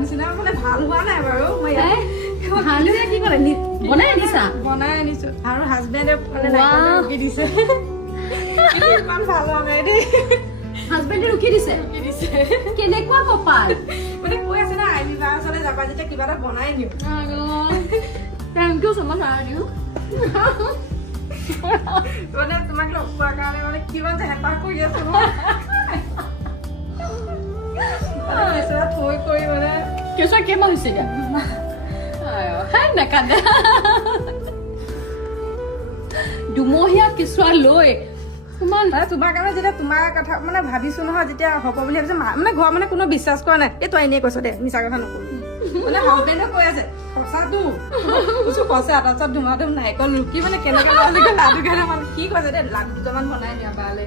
নিচিনা মানে ভাল হোৱা নাই বাৰু মই ভালে কি কৰে বনাই আনিছা বনাই আনিছো আৰু হাজবেণ্ডে মানে নাইকল ৰুকি দিছে ইমান ভাল হোৱা নাই দেই হাজবেণ্ডে ৰুকি দিছে কেনেকুৱা কপাল মানে কৈ আছে না আইমি বাৰ ওচৰলৈ যাবা যেতিয়া কিবা এটা বনাই নিও থেংক ইউ so much আৰু মানে তোমাক লগ পোৱাৰ কাৰণে মানে কিমান যে হেঁপাহ কৰি আছো কেঁচুৱা থৈ কৰি মানে কেঁচুৱা কেইমাহ হৈছে এতিয়া হাই নাকান্দে দুমহীয়া কেঁচুৱা লৈ তোমাৰ কাৰণে যেতিয়া তোমাৰ কথা মানে ভাবিছো নহয় যেতিয়া হ'ব বুলি ভাবিছো মানে ঘৰ মানে কোনো বিশ্বাস কৰা নাই এই তই এনেই কৈছ দে মিছা কথা নকবি মানে হাজবেণ্ডে কৈ আছে সঁচাটো সঁচা তাৰপিছত ধুমা ধুম নাৰিকল ৰুকি মানে কেনেকে লাডু কেইটামান কি কৈছে দে লাডু দুটামান বনাই দিয়া বালে